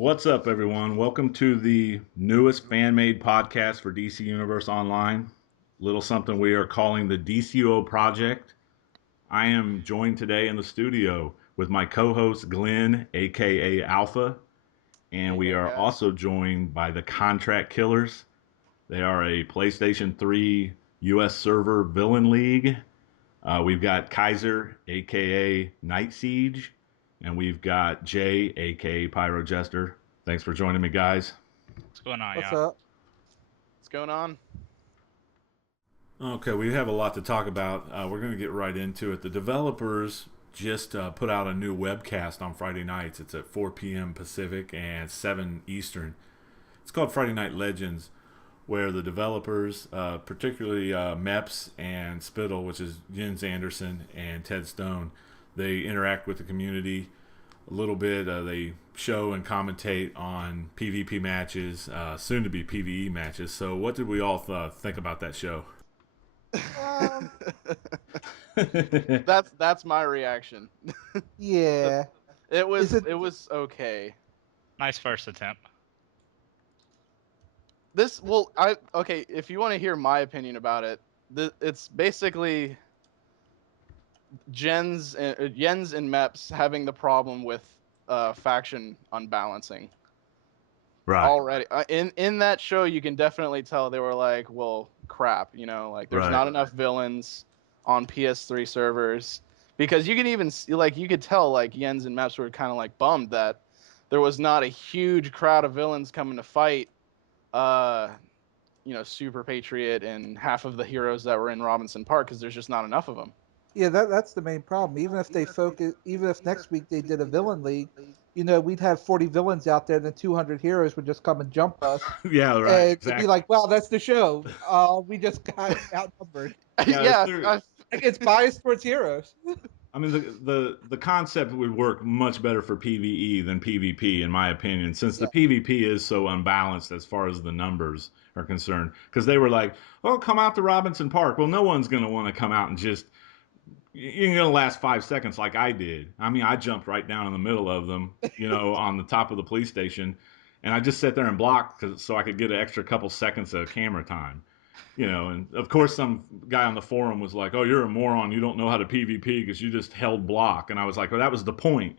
What's up, everyone? Welcome to the newest fan-made podcast for DC Universe Online. Little something we are calling the DCUO Project. I am joined today in the studio with my co-host Glenn, aka Alpha, and we Hey are guys. also joined by the Contract Killers. They are a PlayStation 3 US server villain league. We've got Kaiser, aka Night Siege, and we've got Jay, aka Pyro Jester. Thanks for joining me, guys. What's going on, What's yeah? up? What's going on? Okay, we have a lot to talk about. We're going to get right into it. The developers just put out a new webcast on Friday nights. It's at 4 p.m. Pacific and 7 Eastern. It's called Friday Night Legends, where the developers, particularly MEPS and Spittle, which is Jens Anderson and Ted Stone, they interact with the community a little bit. They show and commentate on PvP matches, soon to be PvE matches. So, what did we all think about that show? Um, That's my reaction. yeah. It was Is it- it was okay. Nice first attempt. Okay, if you want to hear my opinion about it, it's basically Jens and Meps having the problem with faction unbalancing. Right. Already in that show you can definitely tell they were like, well, crap, like there's Right. not enough villains on PS3 servers, because you can even see, like, you could tell like Jens and Maps were kind of like bummed that there was not a huge crowd of villains coming to fight Super Patriot and half of the heroes that were in Robinson Park, because there's just not enough of them. Yeah, that's the main problem. Even if next week they did a villain league, we'd have 40 villains out there, then 200 heroes would just come and jump us, Yeah, right. and it'd Exactly. be like, "Wow, that's the show. We just got outnumbered." Yeah, Like, it's biased towards heroes. I mean, the concept would work much better for PvE than PvP, in my opinion, since the PvP is so unbalanced as far as the numbers are concerned. Because they were like, "Oh, come out to Robinson Park." Well, no one's going to want to come out and just. You're going to last 5 seconds like I did. I mean, I jumped right down in the middle of them, on the top of the police station, and I just sat there and blocked so I could get an extra couple seconds of camera time. And of course some guy on the forum was like, "Oh, you're a moron. You don't know how to PvP because you just held block." And I was like, "Well, that was the point."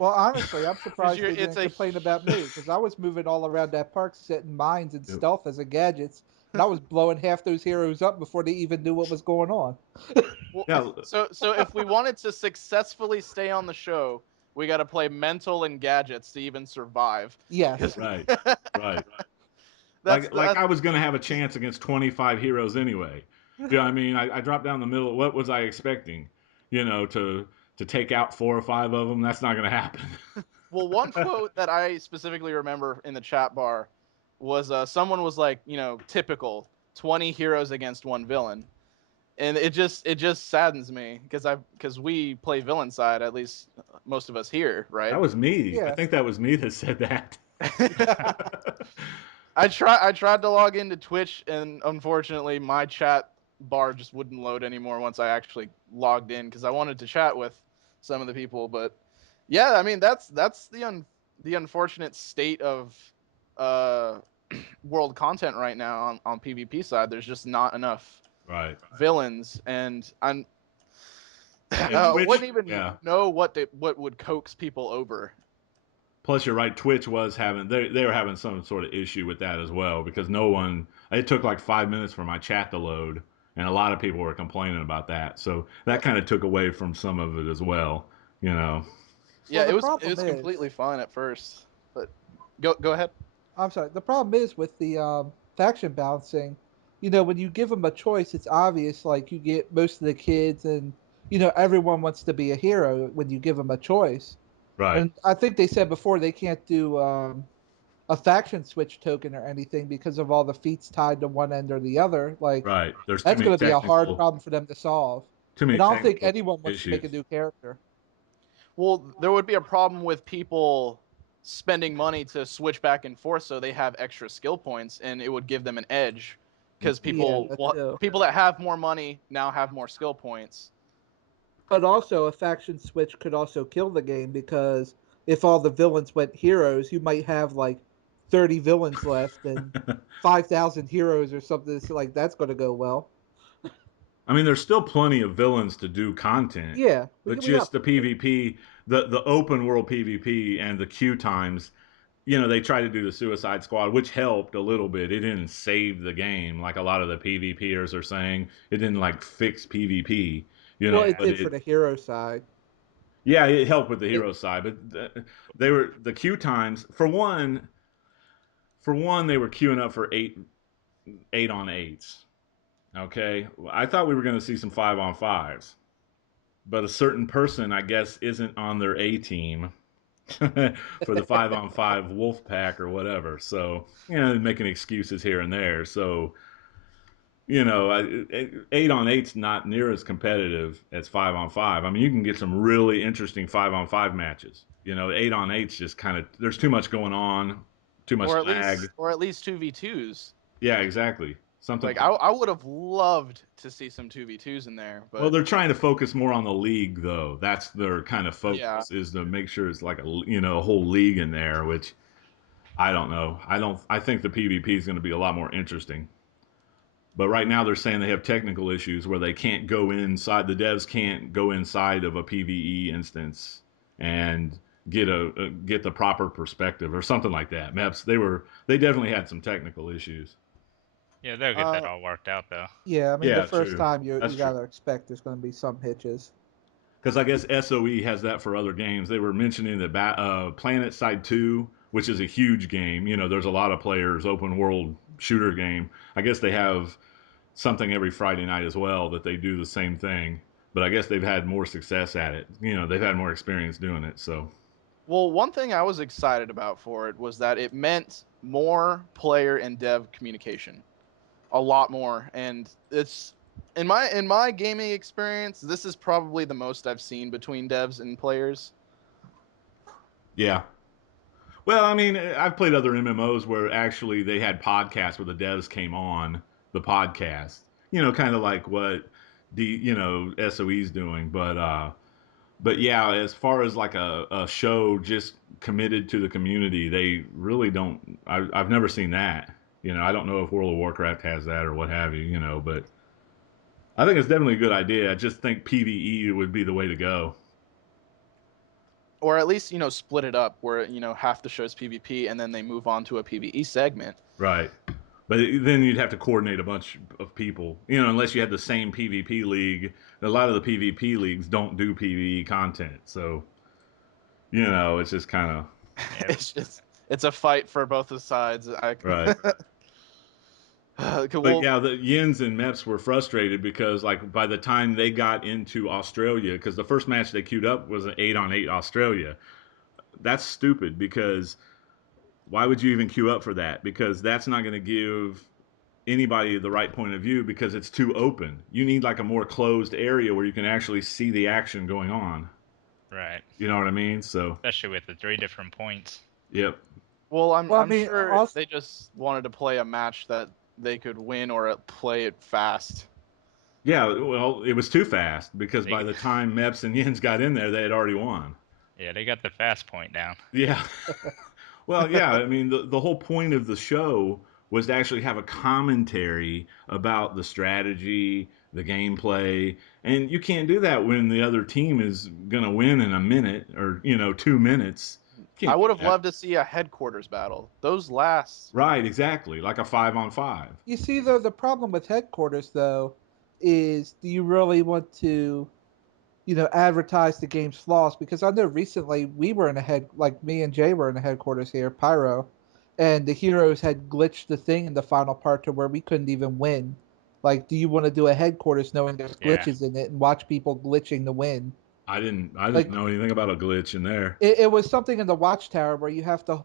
Well, honestly, I'm surprised they it's didn't a- complain about me, because I was moving all around that park, setting mines and Yep. stealth as a gadgets, and I was blowing half those heroes up before they even knew what was going on. Well, Yeah. so if we wanted to successfully stay on the show, we got to play mental and gadgets to even survive. Yes. Right. Right. That's Like I was going to have a chance against 25 heroes anyway. Yeah, I mean, I dropped down the middle. What was I expecting? To take out 4 or 5 of them? That's not going to happen. Well, one quote that I specifically remember in the chat bar was someone was like, typical 20 heroes against one villain. And it just saddens me because we play villain side, at least most of us here, right? That was me. I Yeah. think that was me that said that. I tried to log into Twitch, and unfortunately my chat bar just wouldn't load anymore once I actually logged in, because I wanted to chat with some of the people. But yeah, I mean, that's the unfortunate state of world content right now on PvP side. There's just not enough Right. villains, and I Which- wouldn't even yeah. know what would coax people over. Plus, you're right. Twitch was having they were having some sort of issue with that as well, because no one. It took like 5 minutes for my chat to load, and a lot of people were complaining about that. So that kind of took away from some of it as well. Yeah, Well, the it was problem is- completely fine at first, but go ahead. I'm sorry. The problem is with the faction balancing. When you give them a choice, it's obvious. Like, you get most of the kids, and everyone wants to be a hero when you give them a choice. Right. And I think they said before they can't do a faction switch token or anything because of all the feats tied to one end or the other. Like, Right. There's too that's many going to be a hard technical- problem for them to solve. Too many And I don't think technical anyone wants to make a issues. new character. Well, there would be a problem with people spending money to switch back and forth, so they have extra skill points, and it would give them an edge, because people that have more money now have more skill points. But also, a faction switch could also kill the game, because if all the villains went heroes, you might have like 30 villains left and 5,000 heroes or something. So like that's going to go well. I mean, there's still plenty of villains to do content, Yeah, but we got just the PvP, the open world PvP and the queue times, they tried to do the Suicide Squad, which helped a little bit. It didn't save the game like a lot of the PvPers are saying. It didn't like fix PvP, well, it but did for the hero side. yeah, it helped with the It hero side, but they were the queue times for one they were queuing up for eight on eights. Okay, I thought we were going to see some 5-on-5s, but a certain person, I guess, isn't on their A team for the 5-on-5 wolf pack or whatever. So, making excuses here and there. So, 8-on-8's not near as competitive as 5-on-5. I mean, you can get some really interesting 5-on-5 matches. 8-on-8's just kind of, there's too much going on, too much lag. Or at least 2v2s. Yeah, exactly. Something Like I would have loved to see some 2v2s in there, Well, but they're trying to focus more on the league, though. That's their kind of yeah. focus is to make sure it's like a whole league in there. Which I don't know. I think the PvP is going to be a lot more interesting. But right now they're saying they have technical issues where they can't go inside. The devs can't go inside of a PVE instance and get the proper perspective or something like that. Maps they definitely had some technical issues. Yeah, they'll get that all worked out though. Yeah, I mean the Yeah, first true. time you That's true. gotta expect there's going to be some hitches. Because I guess SOE has that for other games. They were mentioning the Planet Side 2, which is a huge game. There's a lot of players, open world shooter game. I guess they have something every Friday night as well that they do the same thing. But I guess they've had more success at it. They've had more experience doing it. So, Well, one thing I was excited about for it was that it meant more player and dev communication. A lot more, and it's in my gaming experience, this is probably the most I've seen between devs and players. yeah. Well, I mean, I've played other MMOs where actually they had podcasts where the devs came on the podcast. Kind of like what SOE's doing, but yeah, as far as like a show just committed to the community, they really don't. I've never seen that. I don't know if World of Warcraft has that or what have you. But I think it's definitely a good idea. I just think PVE would be the way to go. Or at least split it up where half the show's PvP and then they move on to a PvE segment. Right. But then you'd have to coordinate a bunch of people, unless you had the same PvP league. A lot of the PvP leagues don't do PvE content, so it's just kind of Yeah, It's a fight for both the sides. right. But Well, yeah, the Yins and Meps were frustrated because, like, by the time they got into Australia, because the first match they queued up was an 8-on-8 Australia. That's stupid because why would you even queue up for that? Because that's not going to give anybody the right point of view because it's too open. You need like a more closed area where you can actually see the action going on. right. You know what I mean? So, Especially with the 3 different points. yep. well, Well, I I'm mean, sure also, they just wanted to play a match that they could win or play it fast. Yeah, well, it was too fast because by They- the time Meps and Yins got in there, they had already won. Yeah, they got the fast point down. Yeah. Well, yeah, I mean, the whole point of the show was to actually have a commentary about the strategy, the gameplay, and you can't do that when the other team is going to win in a minute or, 2 minutes. I Can't would do have that. loved to see a headquarters battle. Those last. Right, exactly, like a 5-on-5. you see though the problem with headquarters though is do you really want to advertise the game's flaws? Because I know recently we were in a like me and Jay were in a headquarters here, Pyro, and the heroes had glitched the thing in the final part to where we couldn't even win. Like, do you want to do a headquarters knowing there's Yeah. glitches in it and watch people glitching to win? I didn't Like, know anything about a glitch in there. it was something in the watchtower where you have to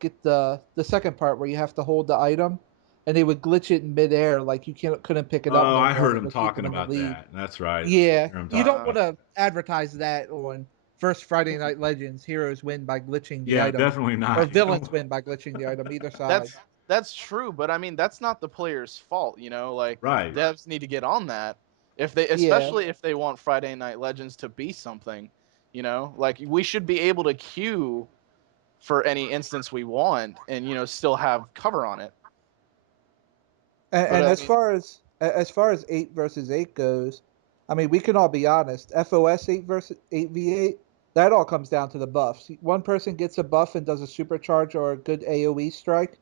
get the second part where you have to hold the item, and they would glitch it in midair, like you couldn't pick it up Oh, no I more, heard and it him would keep talking them in the about lead. that. That's right. Yeah, I hear him you talking don't want to advertise that on first Friday Night Legends. Heroes win by glitching the Yeah, item, definitely not. or You villains don't- win by glitching the item. Either side. That's true, but I mean that's not the player's fault. Like Right. devs need to get on that if they, Yeah, especially if they want Friday Night Legends to be something. You know, like we should be able to queue for any instance we want, and still have cover on it. But And I as mean, far as 8 versus 8 goes, I mean, we can all be honest. FOS 8 v 8, that all comes down to the buffs. One person gets a buff and does a supercharge or a good AOE strike,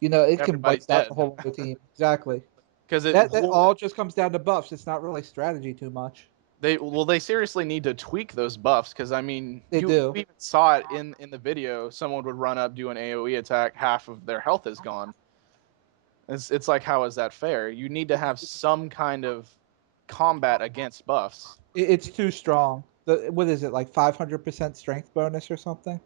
it can wipe everybody's out the dead whole other team. Exactly. because it. That Well, all just comes down to buffs. It's not really strategy too much. they seriously need to tweak those buffs, because I mean, They you do. even saw it in the video. Someone would run up, do an AOE attack, half of their health is gone. It's like, how is that fair? You need to have some kind of combat against buffs. It's too strong. What is it, like 500% strength bonus or something?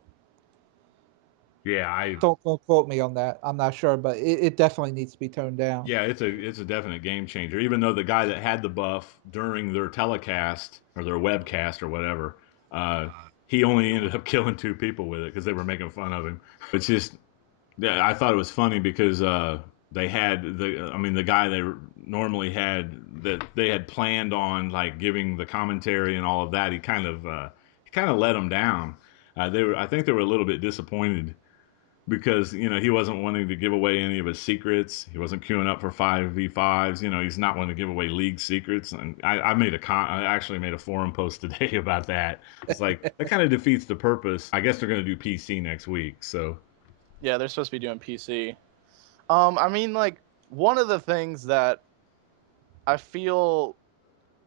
Yeah, I Don't quote me on that. I'm not sure, but it definitely needs to be toned down. yeah, it's a definite game changer. Even though the guy that had the buff during their telecast or their webcast or whatever, uh, he only ended up killing 2 people with it because they were making fun of him. It's just, yeah, I thought it was funny because they had I mean, the guy they normally had that they had planned on like giving the commentary and all of that. He kind of let them down. I think they were a little bit disappointed because he wasn't wanting to give away any of his secrets. He wasn't queuing up for 5v5s. He's not wanting to give away league secrets. And I actually made a forum post today about that. It's like that kind of defeats the purpose. I guess they're going to do PC next week, so Yeah, they're supposed to be doing PC. I mean, like, one of the things that I feel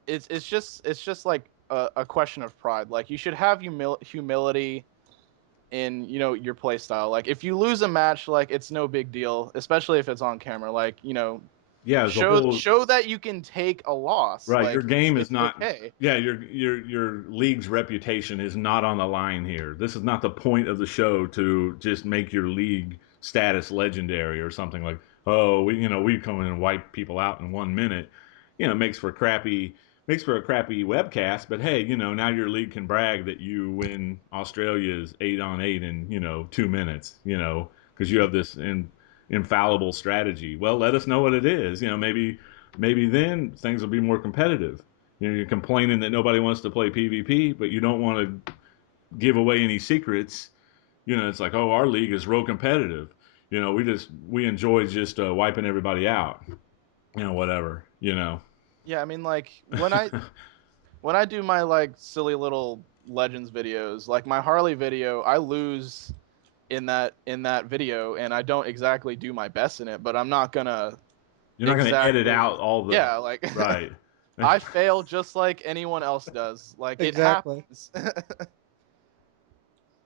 it's just like a question of pride. Like, you should have humility in your play style. Like, if you lose a match, like, it's no big deal, especially if it's on camera. Like, yeah, as a show whole, show that you can take a loss. right. Your Like, game is it's not. okay. Yeah, your league's reputation is not on the line here. This is not the point of the show to just make your league status legendary or something like. Oh, we come in and wipe people out in 1 minute. Makes for a crappy webcast. But hey, now your league can brag that you win Australia's 8-on-8 in 2 minutes. Because you have this infallible strategy. Well, let us know what it is. Maybe then things will be more competitive. You're complaining that nobody wants to play PvP, but you don't want to give away any secrets. It's like, oh, our league is real competitive. We enjoy just wiping everybody out. Whatever. Yeah, I mean, like, when I do my, like, silly little Legends videos, like my Harley video, I lose in that video, and I don't exactly do my best in it, but I'm not gonna You're not going to edit exactly. out all the Yeah, like, right. I fail just like anyone else does. Like, it Exactly. happens.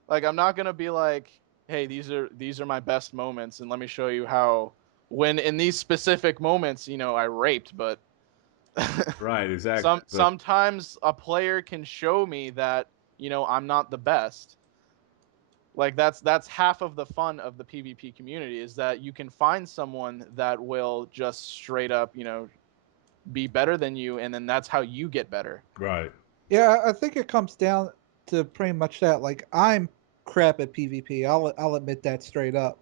Like, I'm not gonna be like, hey, these are my best moments, and let me show you how, when in these specific moments, I raped. But Right, exactly. But sometimes a player can show me that I'm not the best. Like, that's half of the fun of the PvP community, is that you can find someone that will just straight up, be better than you, and then that's how you get better. right. Yeah, I think it comes down to pretty much that. Like, I'm crap at PvP. I'll admit that straight up.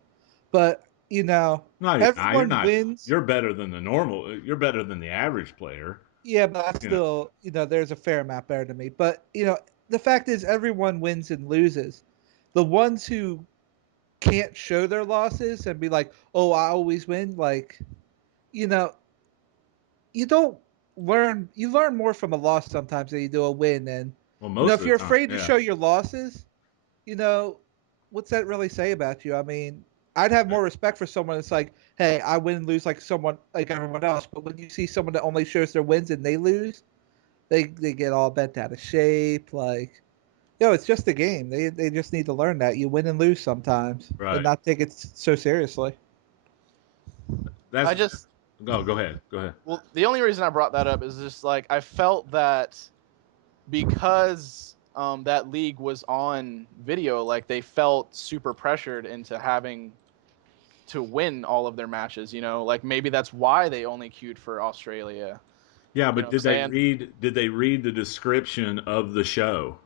But No, you're not. You're everyone not. wins. You're better than the normal. You're better than the average player. Yeah, but I You know. still, there's a fair amount better than me. But the fact is, everyone wins and loses. The ones who can't show their losses and be like, "Oh, I always win," like, you know, you don't learn. You learn more from a loss sometimes than you do a win. And Well, most if of the you're time, afraid to yeah. show your losses, you know, what's that really say about you? I mean, I'd have more respect for someone that's like, hey, I win and lose like someone like everyone else. But when you see someone that only shows their wins and they lose, they get all bent out of shape. Like, it's just a game. They just need to learn that you win and lose sometimes and Right. not take it so seriously. I That's. just Oh, go ahead. Go ahead. Well, the only reason I brought that up is just, like, I felt that because that league was on video, like, they felt super pressured into having to win all of their matches. Like, maybe that's why they only queued for Australia. Yeah, You but know what I'm saying? did they read the description of the show?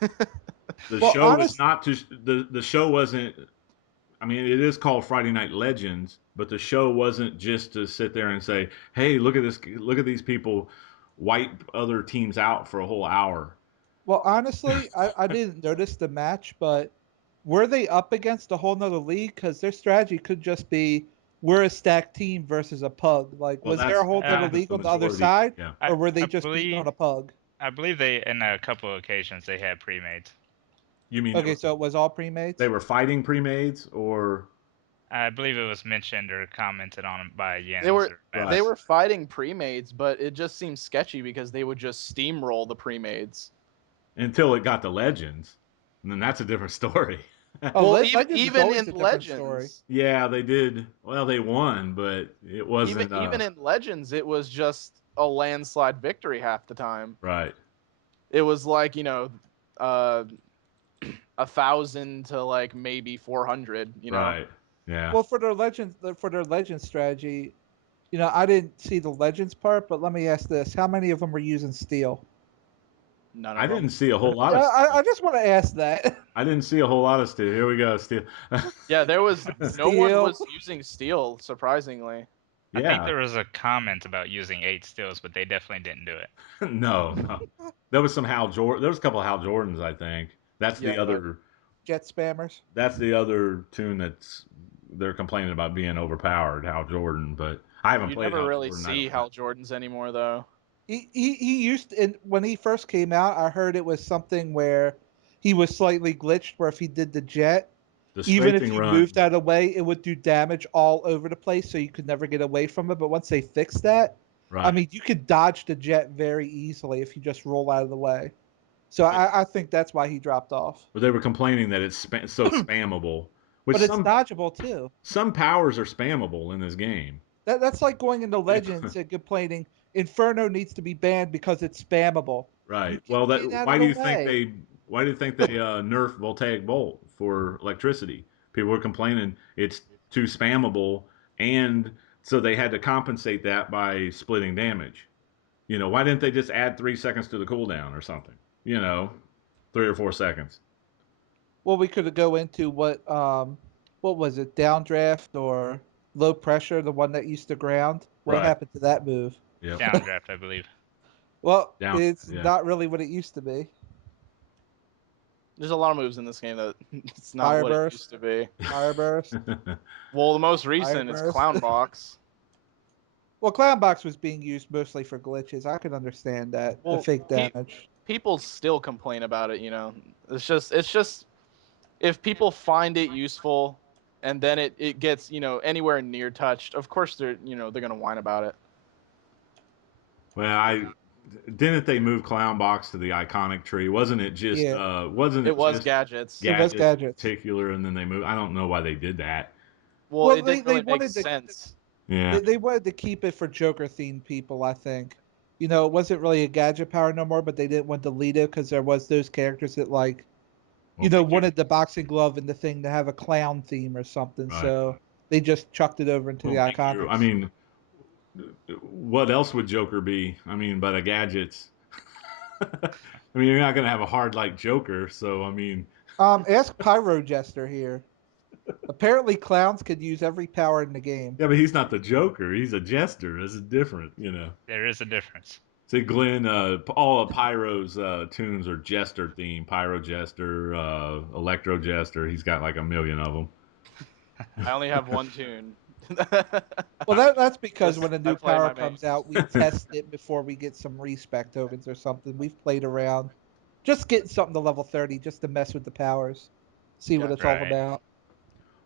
The Well, show was honest, not to the show wasn't. I mean, it is called Friday Night Legends, but the show wasn't just to sit there and say, "Hey, look at this! Look at these people wipe other teams out for a whole hour." Well, honestly, I didn't notice the match, but were they up against a whole nother league? Because their strategy could just be we're a stacked team versus a pug. Like, Well, was there a whole that nother was league the on the other majority. side, Yeah. I, or were they I just beating believe on a pug? I believe they in a couple of occasions they had pre-mades. You mean Okay, so it was all pre-mates. they were fighting pre-mades or I believe it was mentioned or commented on by They Jens were or Right. they Babs. were fighting pre-mades, but it just seemed sketchy because they would just steamroll the pre-mades. until it got to Legends, and then that's a different story. Oh, Well, Legends is even always in a different story. Legends, Yeah, they did. Well, they won, but it wasn't even in Legends, it was just a landslide victory half the time. right. It was like, uh 1,000 to like maybe 400. Right. Yeah. Well, for their Legends strategy, I didn't see the Legends part, but let me ask this: how many of them were using steel? None I of didn't them. see a whole lot Yeah, of I steel. just want to ask that. I didn't see a whole lot of steel. Here we go, steel. Yeah, there was no one Steel. was using steel, surprisingly. I think Yeah. there was a comment about using 8 stills, but they definitely didn't do it. No, no. There was some Hal Jordan. There was a couple of Hal Jordans, I think. That's Yeah, the but other. Jet spammers. That's the other tune that's they're complaining about being overpowered. Hal Jordan, but I haven't you played never Hal really Jordan. I see don't know. Hal Jordans anymore, though. He used and when he first came out, I heard it was something where he was slightly glitched, where if he did the jet, The even if strafing you run, moved out of the way, it would do damage all over the place, so you could never get away from it. But once they fixed that, I right? mean, you could dodge the jet very easily if you just roll out of the way. So I think that's why he dropped off. But they were complaining that it's so spammable, which But it's dodgeable too. some powers are spammable in this game. That's like going into Legends and complaining Inferno needs to be banned because it's spammable. You Right. can Well, that get out of why do the you think way. they nerf voltaic bolt for electricity? People were complaining it's too spammable, and so they had to compensate that by splitting damage. Why didn't they just add 3 seconds to the cooldown or something? 3 or 4 seconds. Well, we could go into what was it, downdraft or low pressure, the one that used to ground. What Right. happened to that move? Yep. Downdraft, I believe. Well, Down. it's Yeah. not really what it used to be. There's a lot of moves in this game that it's not Fire what it burst, used to be. fire burst, Well, the most fire recent is burst. Clown Box. Well, Clown Box was being used mostly for glitches. I can understand that the Well, fake damage. people still complain about it. It's just if people find it useful, and then it gets anywhere near touched. Of course they're gonna whine about it. Well, I didn't they move Clown Box to the iconic tree? Yeah, Wasn't It it was just gadgets. it was gadgets in gadgets. particular, and then they moved? I don't know why they did that. Well, Well, it they, didn't they really make wanted to sense. Yeah. they wanted to keep it for Joker themed people, I think. It wasn't really a gadget power no more, but they didn't want to delete it because there was those characters that Well, pick your- wanted the boxing glove and the thing to have a clown theme or something. right. So they just chucked it over into the Well, I iconics. mean, what else would Joker be? I mean, but a gadgets. I mean, you're not gonna have a hard like Joker, so I mean, Ask Pyro Jester here. Apparently, clowns could use every power in the game. yeah, but he's not the Joker. He's a jester. This is different. There is a difference. See, Glenn, all of Pyro's tunes are jester themed. Pyro Jester, Electro Jester. He's got like a million of them. I only have one tune. Well, that's because when a I new play power my main. comes out, we test it before we get some respec tokens or something. We've played around, just getting something to level 30 just to mess with the powers, see what Gotcha. it's all Right. about.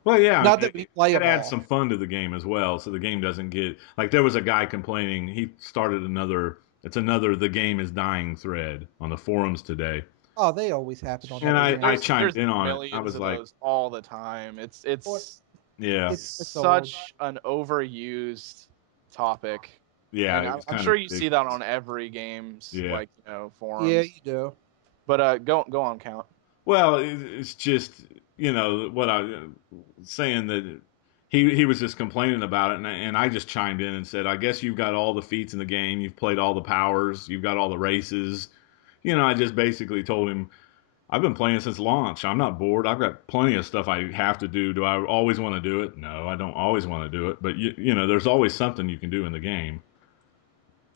Well, yeah, I Not mean, that we play it them adds all. some fun to the game as well, so the game doesn't get like there was a guy complaining. He started another. It's another the game is dying thread on the forums today, Oh, they always happen on and every I, game. I There's chimed in on it. I millions was of like, those all the time. It's Or- it's yeah, it's It's old. such an overused topic, yeah, and it I'm, was I'm kind sure of you see that ridiculous. on every game's Yeah. Yeah, forums. you do. But go on, Count. Well, it's just what I saying that he was just complaining about it, and I just chimed in and said, I guess you've got all the feats in the game, you've played all the powers, you've got all the races. I just basically told him I've been playing since launch. I'm not bored. I've got plenty of stuff I have to do. Do I always want to do it? No, I don't always want to do it. But there's always something you can do in the game.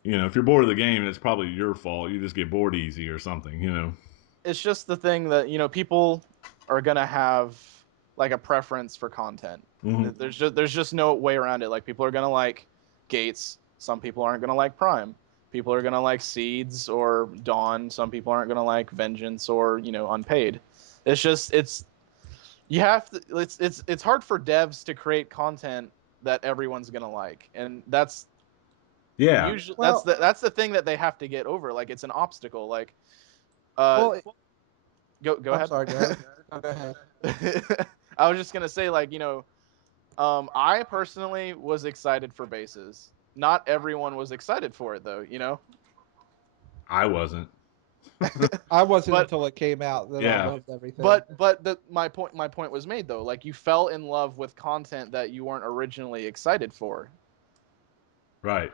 If you're bored of the game, it's probably your fault. You just get bored easy or something. it's just the thing that people are gonna have like a preference for content. Mhm. There's just no way around it. Like people are gonna like Gates. Some people aren't gonna like Prime. People are gonna like Seeds or Dawn. Some people aren't gonna like Vengeance or Unpaid. It's you have to. It's hard for devs to create content that everyone's gonna like, and that's Yeah. usually Well, that's the thing that they have to get over. Like it's an obstacle. Like uh, well, go I'm ahead. sorry. Go ahead. No, go ahead. I was just gonna say, like, I personally was excited for bases. Not everyone was excited for it, though. I wasn't. I wasn't But until it came out that I Yeah. loved everything. my point was made though. Like you fell in love with content that you weren't originally excited for. Right.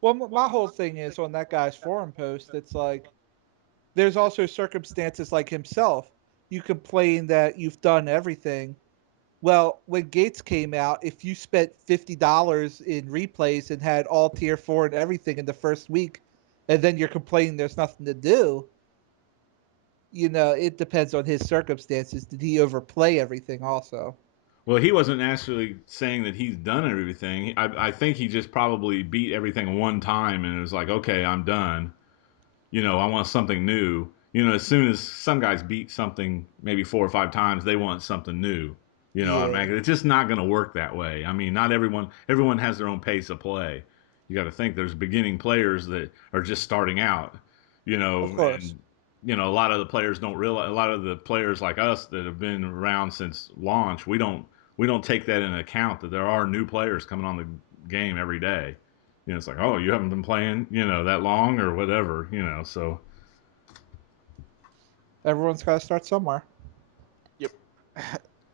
Well, my whole thing is on that guy's forum post. It's like there's also circumstances like himself. You complain that you've done everything. Well, when Gates came out, if you spent $50 in replays and had all tier 4 and everything in the first week, and then you're complaining there's nothing to do, it depends on his circumstances. Did he overplay everything also? Well, he wasn't actually saying that he's done everything. I think he just probably beat everything one time and it was like, okay, I'm done. I want something new. As soon as some guys beat something maybe 4 or 5 times, they want something new. Yeah, Automatically. It's just not going to work that way. I mean, not everyone has their own pace of play. You got to think there's beginning players that are just starting out, of course. and a lot of the players don't realize. A lot of the players like us that have been around since launch, we don't take that into account that there are new players coming on the game every day. It's like, oh, you haven't been playing, that long or whatever, so Everyone's got to start somewhere. Yep.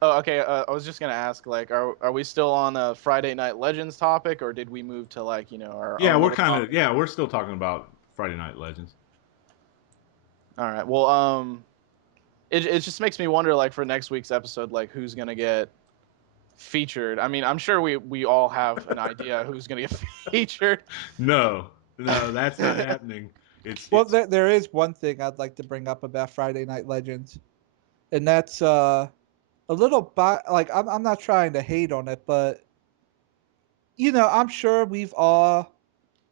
Oh, okay. I was just gonna ask, like, are we still on a Friday Night Legends topic, or did we move to like our yeah, own we're little kind of, topic? yeah, we're still talking about Friday Night Legends. All right. Well, it just makes me wonder, like, for next week's episode, like, who's gonna get featured. I mean, I'm sure we all have an idea who's gonna get featured. No, no, that's not happening. It's Well, it's there is one thing I'd like to bring up about Friday Night Legends, and that's a little like I'm not trying to hate on it, but I'm sure we've all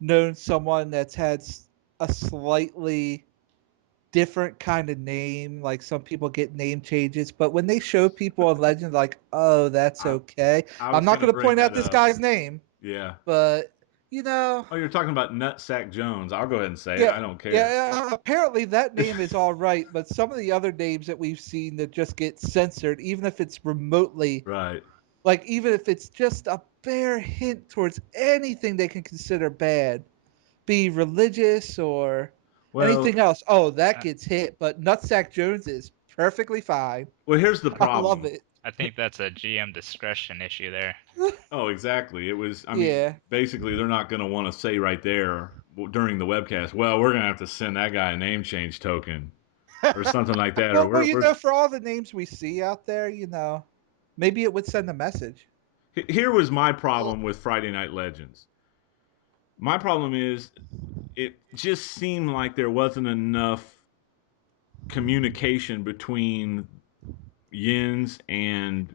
known someone that's had a slightly different kind of name. Like some people get name changes, but when they show people on Legend, like, oh, that's I, okay. I I'm was not gonna going to bring point out that this up. guy's name, Yeah. but you know, Oh, you're talking about Nutsack Jones. I'll go ahead and say it. yeah, I don't care. yeah. Apparently, that name is all right, but some of the other names that we've seen that just get censored, even if it's remotely, Right. like, even if it's just a bare hint towards anything they can consider bad, be religious or Well, anything else. Oh, that I, gets hit, but Nutsack Jones is perfectly fine. here's the I love problem. it. I think that's a GM discretion issue there. Oh, exactly. It was. I mean, Yeah. basically, they're not going to want to say right there during the webcast. Well, we're going to have to send that guy a name change token or something like that, or Well, we're for all the names we see out there, maybe it would send a message. Here was my Well, problem with Friday Night Legends. My problem is it just seemed like there wasn't enough communication between Yins and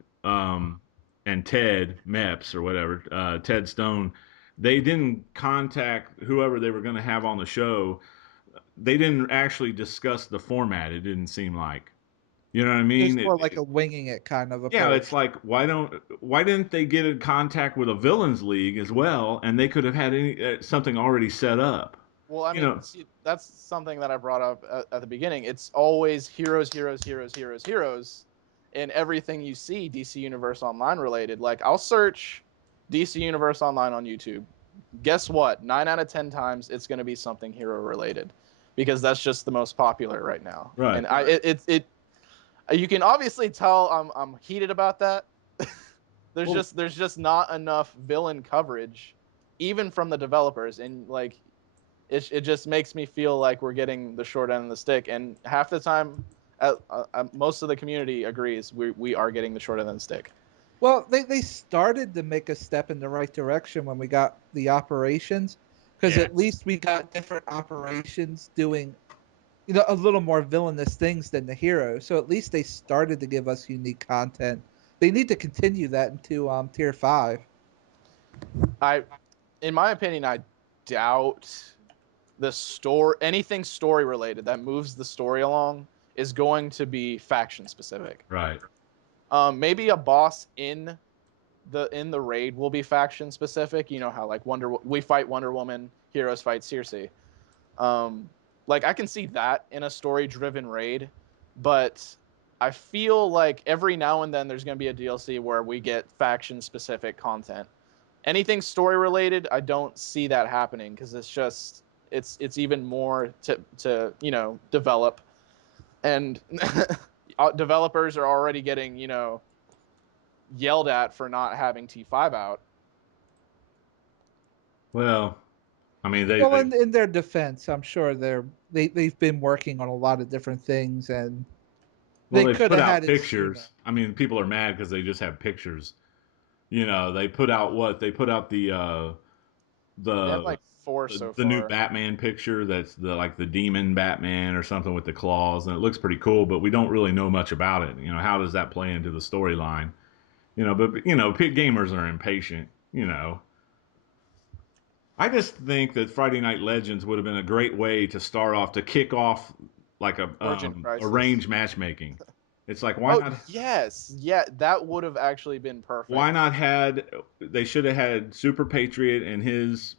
Ted Meps or whatever, Ted Stone. They didn't contact whoever they were going to have on the show. They didn't actually discuss the format. It didn't seem like. You know what I It was mean? more like a winging it kind of Yeah, it's approach. like why didn't they get in contact with a villains league as well, and they could have had something already set up. well, I You mean, know, see, that's something that I brought up at the beginning. It's always heroes, heroes, heroes, heroes, heroes, in everything you see DC Universe Online related. Like, I'll search DC Universe Online on YouTube. Guess what? 9 out of 10 times, it's going to be something hero related, because that's just the most popular right now. right? And you can obviously tell I'm heated about that. Well, There's just not enough villain coverage, even from the developers, and like it just makes me feel like we're getting the short end of the stick. And half the time, most of the community agrees we are getting the short end of the stick. they started to make a step in the right direction when we got the operations, because Yeah. at least we got different operations doing a little more villainous things than the hero. So at least they started to give us unique content. They need to continue that into tier 5. In my opinion, I doubt the story, anything story related that moves the story along, is going to be faction specific. Right. Maybe a boss in the raid will be faction specific. You know how like we fight Wonder Woman, heroes fight Circe. Like I can see that in a story driven raid, but I feel like every now and then there's going to be a DLC where we get faction specific content. Anything story related, I don't see that happening because it's even more to develop, and developers are already getting yelled at for not having T5 out. Well, I mean, Well, in their defense, I'm sure they've been working on a lot of different things, and well, they they could put have out had it sooner. pictures. I mean, people are mad because they just have pictures. You know, they put out what? They put out They have the like 4 so the new far. Batman picture that's the demon Batman or something with the claws, and it looks pretty cool, but we don't really know much about it. You know, how does that play into the storyline? You know, but gamers are impatient. You know, I just think that Friday Night Legends would have been a great way to start off to kick off like a Origin Crisis. arranged matchmaking. It's like why Oh not? yes, yeah, that would have actually been perfect. Why not had they should have had Super Patriot and his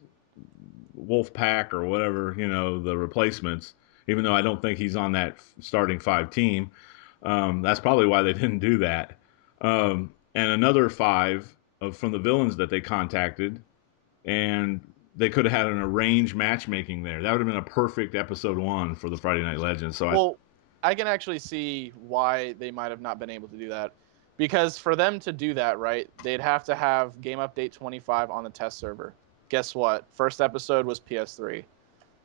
Wolf Pack or whatever, the replacements, even though I don't think he's on that starting 5 team. That's probably why they didn't do that. And another 5 from the villains that they contacted, and they could have had an arranged matchmaking there. That would have been a perfect episode 1 for the Friday Night Legends. So I can actually see why they might have not been able to do that. Because for them to do that, right, they'd have to have Game Update 25 on the test server. Guess what? First episode was PS3.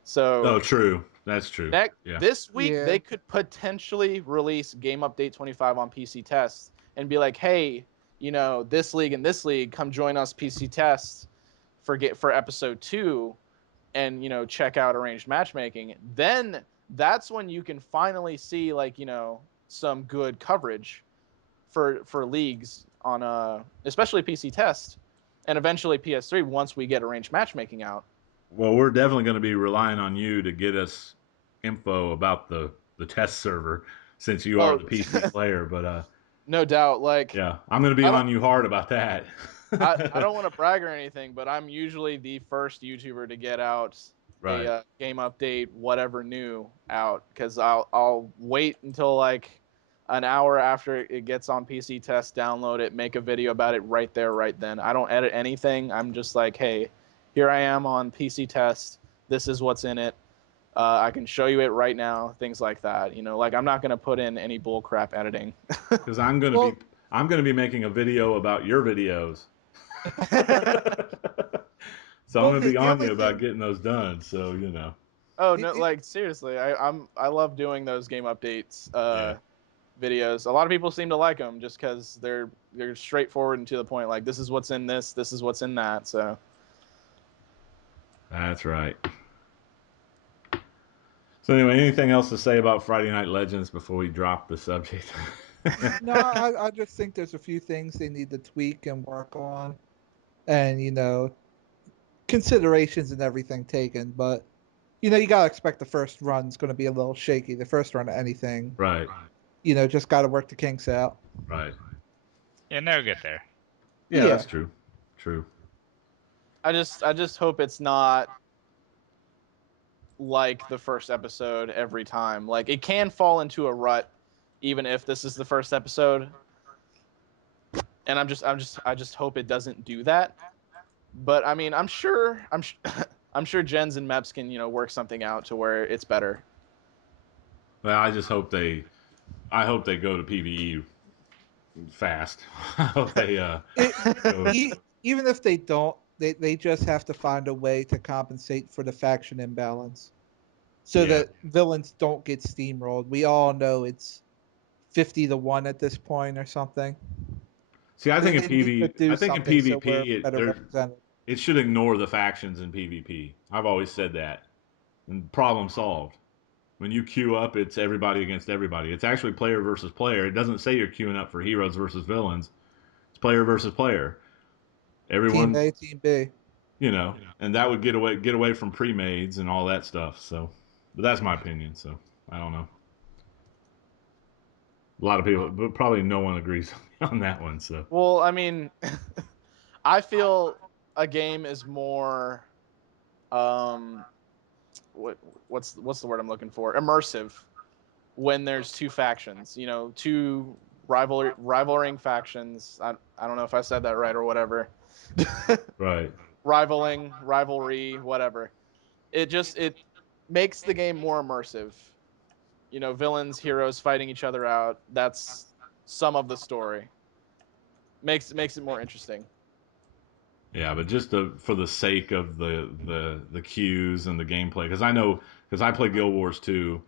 So true. That's true. Yeah. This week, Yeah. they could potentially release Game Update 25 on PC Test and be like, hey, this league and this league, come join us PC Test for episode 2 and, check out arranged matchmaking. Then that's when you can finally see, like, some good coverage for leagues on especially PC Test and eventually PS3 once we get arranged matchmaking out. Well, we're definitely going to be relying on you to get us info about the test server since you are the PC player. But no doubt, like yeah, I'm going to be on you hard about that. I don't want to brag or anything, but I'm usually the first YouTuber to get out Right. a game update, whatever new out, because I'll wait until like an hour after it gets on PC Test, download it, make a video about it right there, right then. I don't edit anything. I'm just like, hey, here I am on PC Test. This is what's in it. I can show you it right now. Things like that. Like I'm not gonna put in any bullcrap editing. Because I'm gonna be making a video about your videos. So I'm gonna be on you about getting those done. So Oh no, like seriously, I love doing those game updates videos. A lot of people seem to like them just because they're straightforward and to the point. Like this is what's in this is what's in that. So that's right. So anyway, anything else to say about Friday Night Legends before we drop the subject? No, I just think there's a few things they need to tweak and work on, and considerations and everything taken. But you gotta expect the first run's going to be a little shaky. The first run of anything, Right. Just got to work the kinks out. Right. Yeah, they'll get there. Yeah, that's true. True. I just hope it's not like the first episode every time. Like it can fall into a rut even if this is the first episode. And I just hope it doesn't do that. But I mean, I'm sure Jens and Meps can, work something out to where it's better. Well, I just hope I hope they go to PvE fast. I hope they Even if they don't, they just have to find a way to compensate for the faction imbalance so that villains don't get steamrolled. We all know it's 50-1 at this point or something. See, I think in PvP, so it should ignore the factions in PvP. I've always said that. And problem solved. I When you queue up, it's everybody against everybody. It's actually player versus player. It doesn't say you're queuing up for heroes versus villains. It's player versus player. Team Everyone, A, Team B. and that would get away from pre-mades and all that stuff. So, but that's my opinion. So I don't know. A lot of people, but probably no one agrees on that one. So Well, I mean, I feel a game is more um what's the word I'm looking for? Immersive when there's two factions, two rivaling factions. I don't know if I said that right or whatever. right. Rivalry, whatever. It makes the game more immersive. Villains, heroes fighting each other out. That's some of the story. Makes it more interesting. Yeah, but just for the sake of the cues and the gameplay, because I play Guild Wars 2,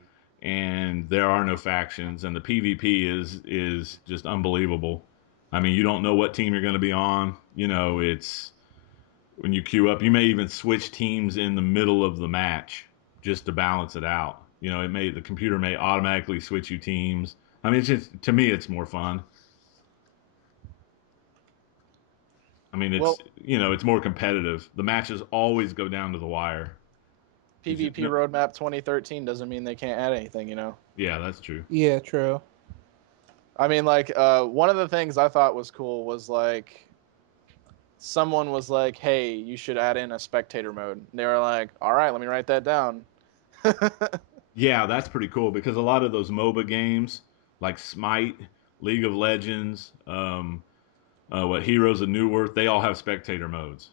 and there are no factions, and the PvP is just unbelievable. I mean, you don't know what team you're going to be on. It's when you queue up, you may even switch teams in the middle of the match just to balance it out. The computer may automatically switch you teams. I mean, it's just to me, it's more fun. I mean, Well, it's more competitive. The matches always go down to the wire. PvP roadmap 2013 doesn't mean they can't add anything. Yeah, that's true. Yeah, true. I mean, like, one of the things I thought was cool was like someone was like, "Hey, you should add in a spectator mode." And they were like, "All right, let me write that down." Yeah, that's pretty cool because a lot of those MOBA games, like Smite, League of Legends, what Heroes of New Earth, they all have spectator modes.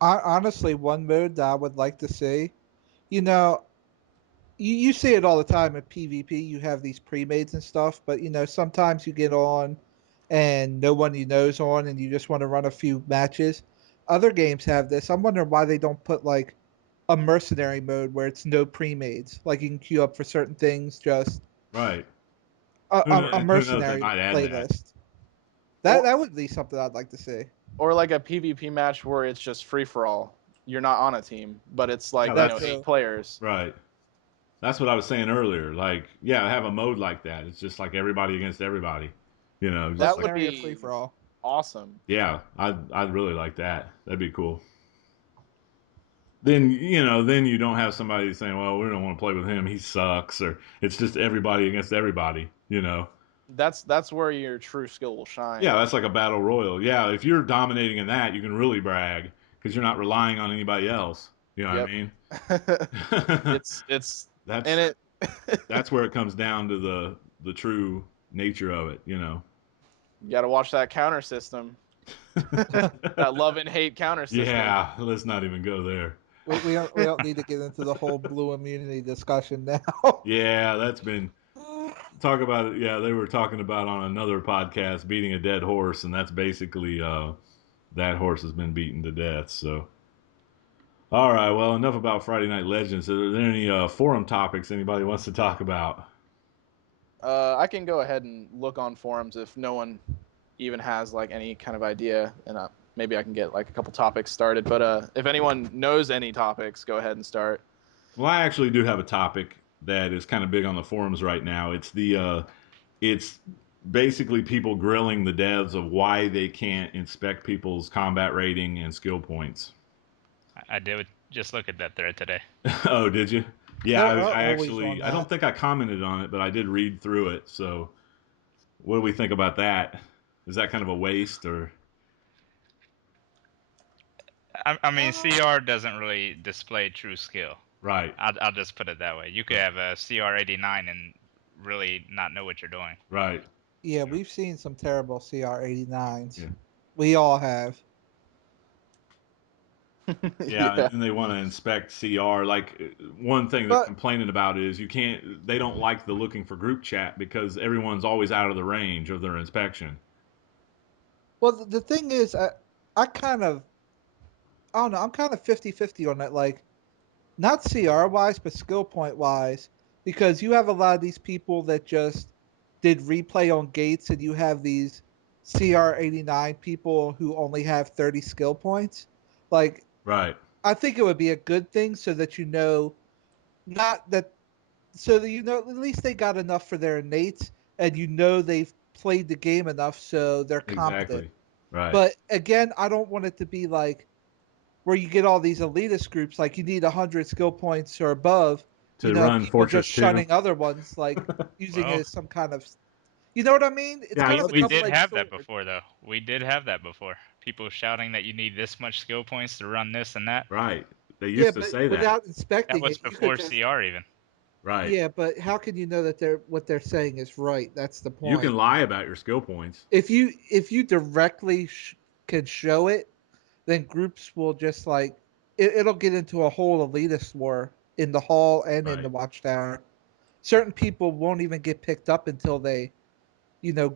Honestly, one mode that I would like to see, you know, you see it all the time in PvP. You have these pre-mades and stuff, but sometimes you get on and no one you know's on, and you just want to run a few matches. Other games have this. I'm wondering why they don't put like a mercenary mode where it's no pre-mades. Like you can queue up for certain things, just Right. a Who knows? They mercenary might add that. playlist. That or that would be something I'd like to see. or like a PvP match where it's just free for all. You're not on a team, but it's like, Yeah, That eight too. players. right. That's what I was saying earlier. Like, yeah, have a mode like that. It's just like everybody against everybody. Just That like would Mercenary or free be for all. awesome. yeah, I'd really like that. That'd be cool. Then you don't have somebody saying, "Well, we don't want to play with him. He sucks," or it's just everybody against everybody. That's where your true skill will shine. Yeah, that's like a battle royal. Yeah, if you're dominating in that, you can really brag because you're not relying on anybody else. You know what I Yep. mean? it's and that's it that's where it comes down to the true nature of it. you got to watch that counter system. That love and hate counter system. Yeah, let's not even go there. We don't need to get into the whole blue immunity discussion now. Yeah, that's been talk about it. Yeah, they were talking about on another podcast beating a dead horse, and that's basically that horse has been beaten to death. So, all right, well, enough about Friday Night Legends. Are there any forum topics anybody wants to talk about? I can go ahead and look on forums if no one even has like any kind of idea, and maybe I can get like a couple topics started. But if anyone knows any topics, go ahead and start. Well, I actually do have a topic that is kind of big on the forums right now. It's basically people grilling the devs of why they can't inspect people's combat rating and skill points. I did just look at that thread today. Oh, did you? Yeah, They're I always on actually I don't that. think I commented on it, but I did read through it. So, what do we think about that? Is that kind of a waste or I mean, CR doesn't really display true skill. right? I'll just put it that way. You could have a CR 89 and really not know what you're doing. Right. Yeah, we've seen some terrible CR 89s. Yeah. We all have. Yeah, Yeah. and they want to inspect CR. Like one thing they're But complaining about is you can't. They don't like the looking for group chat because everyone's always out of the range of their inspection. well, the thing is, I kind of, I don't know. I'm kind of 50-50 on that. Like, not CR wise, but skill point wise, because you have a lot of these people that just did replay on gates, and you have these CR 89 people who only have 30 skill points. Like, Right. I think it would be a good thing so that not that so that at least they got enough for their innates, and they've played the game enough so they're competent. Exactly. Right. But again, I don't want it to be like where you get all these elitist groups, like you need 100 skill points or above. To run People just Fortress 2. shunning other ones, like using it Well, as some kind of, you know what I mean? It's Yeah, kind we of a we you, did double-edged have that sword. before though. We did have that before. People shouting that you need this much skill points to run this and that. right. They Yeah, used to but say that. without That inspecting was it, you could before just. CR even. Right. Yeah, but how can you know that what they're saying is right? That's the You point. can lie about your skill points. If you directly can show it, then groups will just like it'll get into a whole elitist war in the hall and in the Right. watchtower. Certain people won't even get picked up until they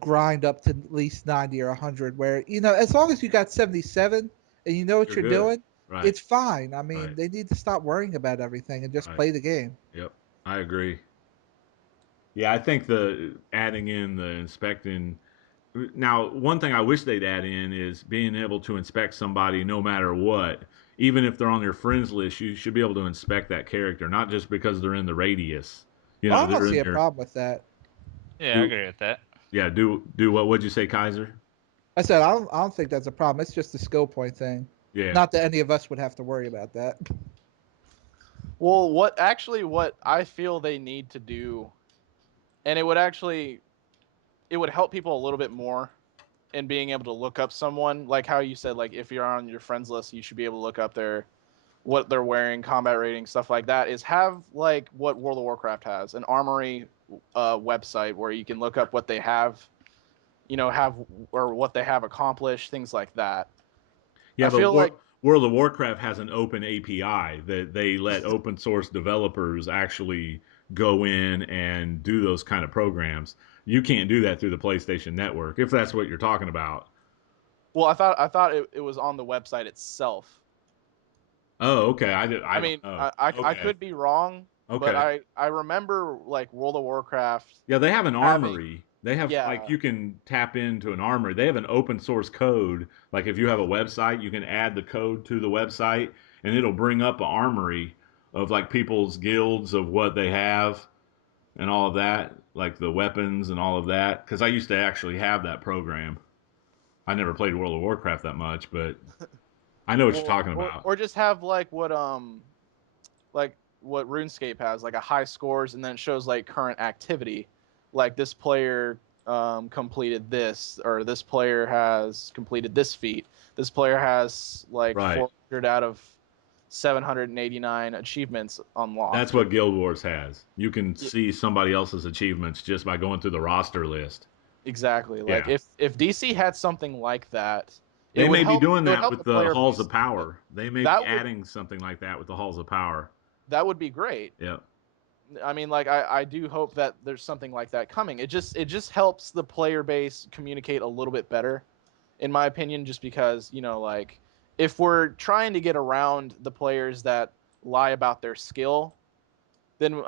grind up to at least 90 or 100, where as long as you got 77 and you know what You're you're good. doing, Right. it's fine. I mean, Right. they need to stop worrying about everything and just Right. play the game. Yep. I agree. Yeah, I think the adding in the inspecting. Now, one thing I wish they'd add in is being able to inspect somebody no matter what. Even if they're on your friends list, you should be able to inspect that character, not just because they're in the radius. Well, I don't They're see in a your problem with that. Yeah, I do agree with that. yeah, do what would you say, Kaiser? I said I don't think that's a problem. It's just a skill point thing. Yeah. Not that any of us would have to worry about that. Well, what I feel they need to do, and it would help people a little bit more in being able to look up someone, like how you said, like if you're on your friends list, you should be able to look up what they're wearing, combat rating, stuff like that. Is have like what World of Warcraft has, an armory website where you can look up what they have, have or what they have accomplished, things like that. Yeah, I but feel like World of Warcraft has an open API that they let open source developers actually go in and do those kind of programs. You can't do that through the PlayStation Network if that's what you're talking about. well, I thought it was on the website itself. Oh, okay. I I don't mean, know. I Okay. could be wrong, but Okay. I remember like World of Warcraft Yeah, they have an having, armory. They have like yeah. you can tap into an armory. They have an open source code. Like if you have a website, you can add the code to the website and it'll bring up an armory of like people's guilds of what they have and all of that, like the weapons and all of that. Because I used to actually have that program. I never played World of Warcraft that much, but I know what you're Well, talking about. or just have like what RuneScape has, like a high scores, and then it shows like current activity, like this player completed this, or this player has completed this feat. This player has like Right. 400 out of 789 achievements That's unlocked. what Guild Wars has. You can Y- see somebody else's achievements just by going through the roster list. Exactly. Like Yeah. if DC had something like that, it They would may be help. doing It would that help with the the player Halls of base. But Power. They may be that would adding something like that with the Halls of Power. that would be great. Yep. I mean, like I do hope that there's something like that coming. It just helps the player base communicate a little bit better, in my opinion. Just because like if we're trying to get around the players that lie about their skill, then